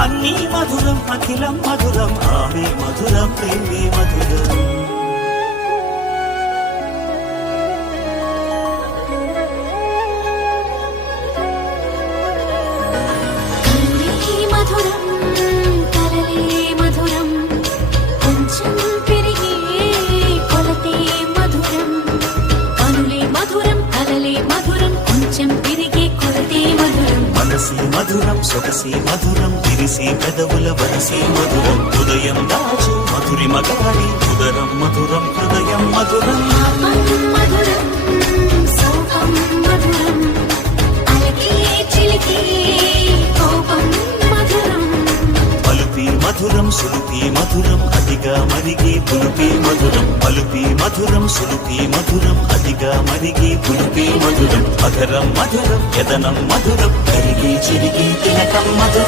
అన్నీ మధురం అఖిలం మధురం ఆమె మధురం ప్రేమే మధురం మధురం సొగసి మధురం విరిసి పెదవుల వరసి మధురం ఉదయం దాచు మధురిమ గాలి ఉదరం మధురం హృదయం మధురం మధురం సోపం మధురం అలకి చిలికి కోపం మధురం పలుపి మధురం సులుపి మధురం అతిగా మరిగి పులుపి మధురం పలుపి మధురం సులుపి మధురం అతిగా మరిగి పులుపి మధురం అధరం మధురం యదనం మధురం కరిగి చిరిగి తిలకం మధురం